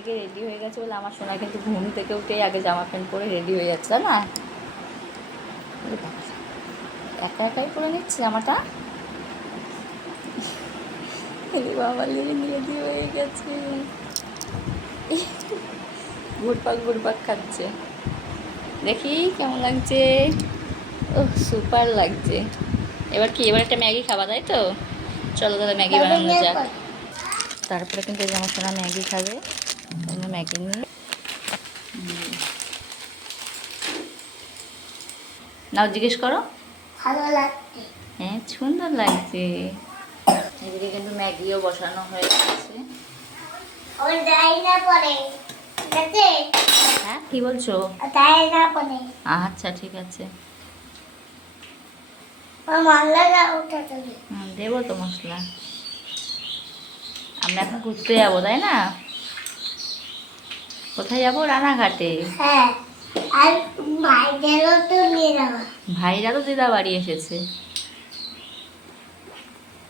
এদিকে রেডি হয়ে গেছে বলে আমার সোনা কিন্তু ঘুম থেকে উঠেই আগে জামা প্যান্ট পরে রেডি হয়ে যাচ্ছে না, একা একাই পরে নিচ্ছে জামাটা। বাবা রেডি হয়ে গেছে, ঘুরপাক খাচ্ছে। দেখি কেমন লাগছে। ও সুপার লাগছে। এবার কি, এবার একটা ম্যাগি খাবা তাই তো? চলো তাহলে ম্যাগি বানানো যাক। তারপরে কিন্তু এই আমার সোনা ম্যাগি খাবে, ম্যাগি নিয়ে নাও, জিজ্ঞেস করো। ভালো লাগছে। হ্যাঁ সুন্দর লাগছে। এদিকে কিন্তু ম্যাগিও বসানো হয়ে গেছে। হ্যাঁ কি বলছো? আচ্ছা ঠিক আছে, দেবো তো মশলা। আমরা এখন ঘুরতে যাবো তাই না? কোথায় যাবো? রানাঘাটে। হ্যাঁ, আর ভাইদেরও তো নিয়ে যাবো। ভাইরা তো দিদা বাড়ি এসেছে।